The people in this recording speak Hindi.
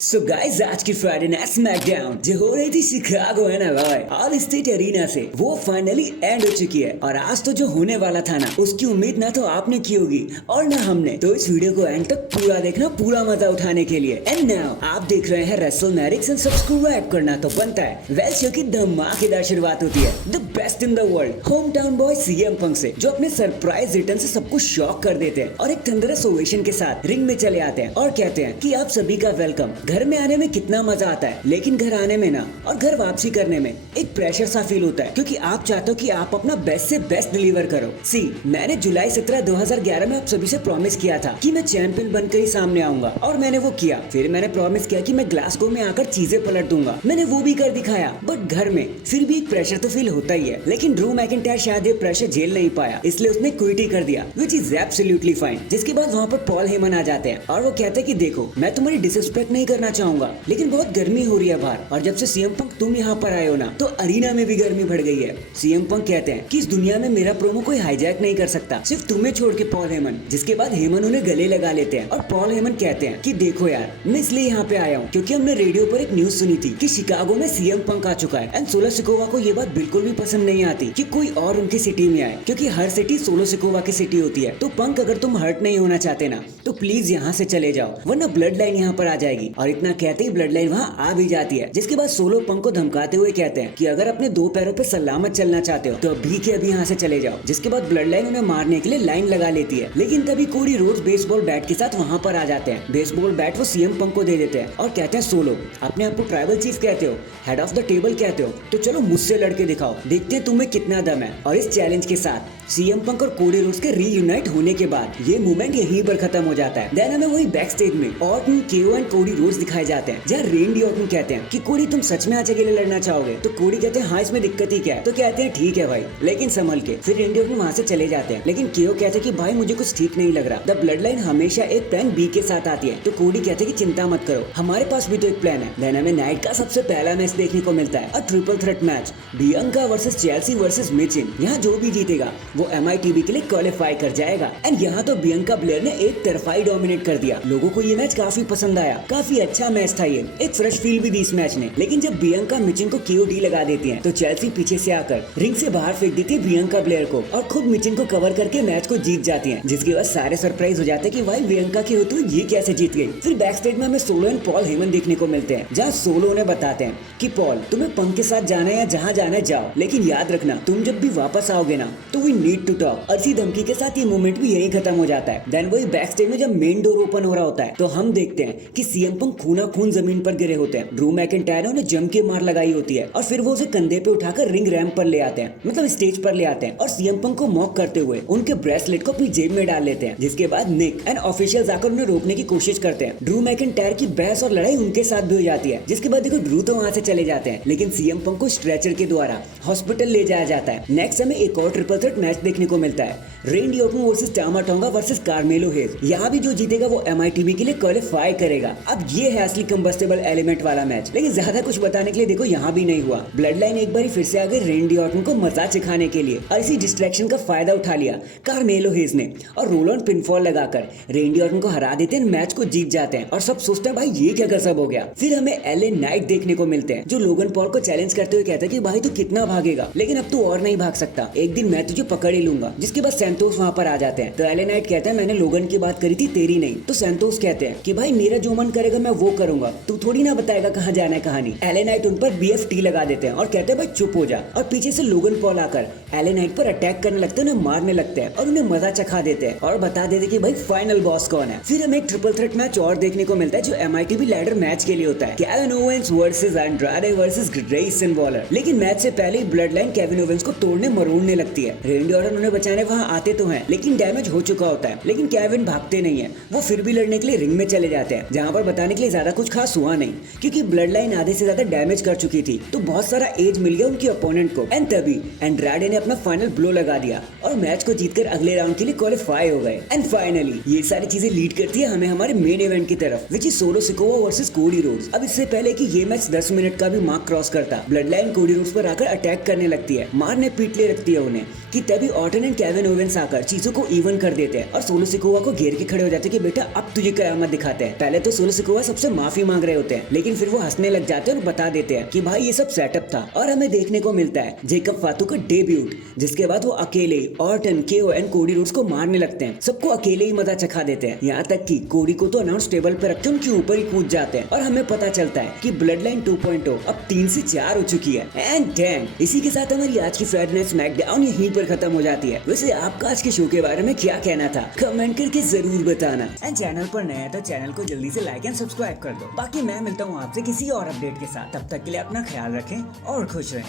सो गाइस आज की फ्राइडे नाइट स्मैकडाउन जो हो रही थी शिकागो है ना भाई ऑल स्टेट एरिना से वो फाइनली एंड हो चुकी है। और आज तो जो होने वाला था ना उसकी उम्मीद ना तो आपने की होगी और ना हमने। तो इस वीडियो को एंड तक पूरा देखना, पूरा मजा उठाने के लिए। एंड नाउ आप देख रहे हैं रेसलमैनिक्स एंड सब्सक्राइब करना तो बनता है। वेल शो की धमाकेदार शुरुआत होती है the best in the world home town boy CM Punk से, जो अपने सरप्राइज रिटर्न से सबको शॉक कर देते हैं और एक थंडरस ओवेशन के साथ रिंग में चले आते हैं और कहते हैं कि आप सभी का वेलकम। घर में आने में कितना मजा आता है, लेकिन घर आने में ना और घर वापसी करने में एक प्रेशर सा फील होता है, क्योंकि आप चाहते हो कि आप अपना बेस्ट से बेस्ट डिलीवर करो। सी मैंने जुलाई 17, 2011 में आप सभी से प्रॉमिस किया था कि मैं चैंपियन बनकर ही सामने आऊंगा और मैंने वो किया। फिर मैंने प्रॉमिस किया कि मैं ग्लासगो में आकर चीजें पलट दूंगा, मैंने वो भी कर दिखाया। बट घर में फिर भी एक प्रेशर तो फील होता ही है, लेकिन ड्रू मैकिंटायर शायद ये प्रेशर झेल नहीं पाया, इसलिए उसने क्विट ही कर दिया, विच इज एब्सोल्युटली फाइन। जिसके बाद वहाँ पर पॉल हेमन आ जाते हैं और वो कहते हैं कि देखो मैं तुम्हारी डिसरिस्पेक्ट नहीं करना चाहूंगा, लेकिन बहुत गर्मी हो रही है बाहर, और जब से सीएम पंक तुम यहाँ पर आए हो ना तो अरीना में भी गर्मी बढ़ गई है। सीएम पंक कहते हैं कि इस दुनिया में मेरा प्रोमो कोई हाईजैक नहीं कर सकता, सिर्फ तुम्हें छोड़ के पॉल हेमन। जिसके बाद हेमन उन्हें गले लगा लेते हैं और पॉल हेमन कहते हैं कि देखो यार मैं इसलिए यहाँ पे आया हूँ क्योंकि हमने रेडियो पर एक न्यूज सुनी थी कि शिकागो में सीएम पंक आ चुका है। एंड सोलो सिकोवा को ये बात बिल्कुल भी पसंद नहीं आती कि कोई और उनकी सिटी में आए, क्योंकि हर सिटी सोलो सिकोवा की सिटी होती है। तो पंक अगर तुम हर्ट नहीं होना चाहते ना तो प्लीज यहाँ से चले जाओ, वरना ब्लड लाइन यहाँ पर आ जाएगी। और इतना कहते ही ब्लड लाइन वहाँ आ भी जाती है। जिसके बाद सोलो पंक को धमकाते हुए कहते हैं कि अगर अपने दो पैरों पे सलामत चलना चाहते हो तो अभी के अभी यहाँ से चले जाओ। जिसके बाद ब्लड लाइन उन्हें मारने के लिए लाइन लगा लेती है, लेकिन तभी कोडी रोड्स बेसबॉल बैट के साथ वहाँ पर आ जाते हैं। बेसबॉल बैट वो सीएम पंक को दे देते हैं और कहते हैं सोलो अपने आप को ट्राइबल चीफ कहते हो, हेड ऑफ द टेबल कहते हो, तो चलो मुझसे लड़के दिखाओ, देखते हैं तुम्हें कितना दम है। और इस चैलेंज के साथ सीएम पंक और कोडी रोड्स के रीयूनाइट होने के बाद ये मूवमेंट यहीं पर खत्म हो जाता है। देन हमें वही बैक स्टेज में ऑर्टन, केओ एंड कोडी रोड्स दिखाए जाते हैं, जहाँ रेंडी ऑर्टन कहते हैं कि कोडी तुम सच में आज अकेले लड़ना चाहोगे? तो कोडी कहते हैं हाँ इसमें दिक्कत ही क्या है? तो कहते हैं ठीक है भाई, लेकिन संभल के। फिर रेंडी ऑर्टन वहाँ से चले जाते हैं, लेकिन केओ कहते हैं कि भाई मुझे कुछ ठीक नहीं लग रहा। द ब्लड लाइन हमेशा एक प्लान बी के साथ आती है, तो कोडी कहते हैं कि चिंता मत करो, हमारे पास भी तो एक प्लान है। देन हमें नाइट का सबसे पहला मैच देखने को मिलता है, triple threat match, Bianca versus Chelsea versus Michin. यहाँ जो भी जीतेगा वो MITV के लिए क्वालिफाई कर जाएगा। एंड यहाँ तो बियांका ब्लेयर ने एक तरफाई डोमिनेट कर दिया। लोगों को ये मैच काफी पसंद आया, काफी अच्छा मैच था ये, एक फ्रेश फील भी दी इस मैच ने। लेकिन जब बियांका मिचिन को KOD लगा देती है तो चेल्सी पीछे से आकर रिंग से बाहर फेंक देती है बियांका ब्लेयर को और खुद मिचिन को कवर करके मैच को जीत जाती है। जिसके बाद सारे सरप्राइज हो जाते हैं कि भाई बियांका के होते हुए ये कैसे जीत गई। फिर बैक स्टेज में हमें सोलो एंड पॉल हेमन देखने को मिलते हैं, जहाँ सोलो ने बताते हैं कि पॉल तुम्हें पंक के साथ जाना है या जहाँ जाना है जाओ, लेकिन याद रखना तुम जब भी वापस आओगे ना तो वी नीड टू टॉक। और इसी धमकी के साथ ये मूवमेंट भी यही खत्म हो जाता है। देन वही बैक स्टेज में जब मेन डोर ओपन हो रहा होता है तो हम देखते हैं कि सीएम पंक खूना खून जमीन पर गिरे होते हैं। ड्रू मैकिंटायर ने उन्हें जम के मार लगाई होती है और फिर वो उसे कंधे पे उठाकर रिंग रैंप पर ले आते हैं, मतलब स्टेज पर ले आते हैं, और सीएम पंक को मॉक करते हुए उनके ब्रेसलेट को अपनी जेब में डाल लेते हैं। जिसके बाद निक एंड ऑफिशियल्स आकर उन्हें रोकने की कोशिश करते हैं। ड्रू मैकिंटायर की बहस और लड़ाई उनके साथ भी हो जाती है। जिसके बाद देखो ड्रू तो वहाँ से चले जाते हैं, लेकिन सीएम पंक को स्ट्रेचर के द्वारा हॉस्पिटल ले जाया जाता है। नेक्स्ट हमें एक और ट्रिपल थ्रेट मैच देखने को मिलता है, रेंडी Orton versus टामा tonga versus कार्मेलो hedge. यहाँ भी जो जीतेगा वो MITV के लिए क्वालिफाई करेगा। अब ये है असली कंबस्टेबल एलिमेंट वाला मैच, लेकिन ज्यादा कुछ बताने के लिए देखो यहाँ भी नहीं हुआ। ब्लड लाइन एक बार फिर से आ गई रेंडी ऑर्टन को मजा सिखाने के लिए, और इसी डिस्ट्रैक्शन का फायदा उठा लिया कार्मेलो हेज ने और रोल ऑन पिनफॉल लगाकर रेंडी ऑर्टन को हरा देते हैं, मैच को जीत जाते हैं और सब सोचते हैं भाई ये क्या गजब हो गया। फिर हमें LA नाइट देखने को मिलते हैं, जो लोगन पॉल को चैलेंज करते हुए कहता है कि भाई तू कितना भागेगा, लेकिन अब तू और नहीं भाग सकता, एक दिन मैं तुझे पकड़ ही लूंगा। जिसके बाद सैंतोस वहाँ पर आ जाते हैं, तो LA नाइट कहता है मैंने लोगन की बात करी थी तेरी नहीं। तो सैंतोस कहते हैं कि भाई मेरा जो मन करेगा मैं वो करूंगा, तू थोड़ी ना बताएगा कहाँ जाना है कहाँ नहीं। LA नाइट उन पर BFT लगा देते हैं और कहते हैं भाई चुप हो जा, और पीछे से लोगन पॉल आकर LA नाइट पर अटैक करने लगते हैं, उन्हें मारने लगते हैं और उन्हें मजा चखा देते हैं और बता देते हैं कि भाई फाइनल बॉस कौन है। फिर हमें एक ट्रिपल थ्रेट मैच और देखने को मिलता है, जो MITV लैडर मैच के लिए होता है, Kevin Owens versus Andrade versus Grayson Waller. लेकिन मैच से पहले ही ब्लड लाइन केविन ओवेंस को तोड़ने मरोड़ने लगती है। रेंडी ऑर्टन उन्हें बचाने वहाँ आते तो हैं, लेकिन डैमेज हो चुका होता है, लेकिन केविन भागते नहीं है, वो फिर भी लड़ने के लिए रिंग में चले जाते हैं, जहाँ पर बताने के लिए ज्यादा कुछ खास हुआ नहीं, क्योंकि ब्लड लाइन आधे से ज्यादा डैमेज कर चुकी थी, तो बहुत सारा एज मिल गया उनके अपोनेंट को। एंड तभी एंड्राडे ने अपना फाइनल ब्लो लगा दिया और मैच को जीतकर अगले राउंड के लिए क्वालिफाई हो गए। एंड फाइनली ये सारी चीजें लीड करती है हमें हमारे मेन इवेंट की तरफ, which is solo Sikoa versus Cody Rhodes. अब इससे पहले कि ये मैच 10 मिनट का भी मार्क क्रॉस करता, ब्लड लाइन कोडी रोड्स पर आकर अटैक करने लगती है, मारने पीटने लगती है उन्हें, कि तभी ऑर्टन एंड केविन ओवेंस आकर चीजों को इवन कर देते हैं और सोलो सिकोवा को घेर के खड़े हो जाते हैं कि बेटा अब तुझे कयामत दिखाते हैं। पहले तो सोलो सिकोवा सबसे माफी मांग रहे होते हैं, लेकिन फिर वो हंसने लग जाते हैं और बता देते हैं कि भाई ये सब सेटअप था। और हमें देखने को मिलता है जेकब फातू का डेब्यूट, जिसके बाद वो अकेले ऑर्टन, केओ एंड कोडी रोड्स को मारने लगते हैं। सबको अकेले ही मजा चखा देते हैं, यहाँ तक कि कोडी को तो अनाउंस टेबल पे रख के उनके ऊपर ही कूद जाते हैं। और हमें पता चलता है कि ब्लड लाइन 2.0 अब 3 से 4 हो चुकी है। एंड डैम, इसी के साथ हमारी आज की फ्राइडे नाइट स्मैकडाउन यहीं पर खत्म हो जाती है। वैसे आपका आज के शो के बारे में क्या कहना था, कमेंट करके जरूर बताना। एंड चैनल पर नया है तो चैनल को जल्दी से लाइक एंड सब्सक्राइब कर दो। बाकी मैं मिलता हूँ आपसे किसी और अपडेट के साथ, तब तक के लिए अपना ख्याल रखें और खुश रहें।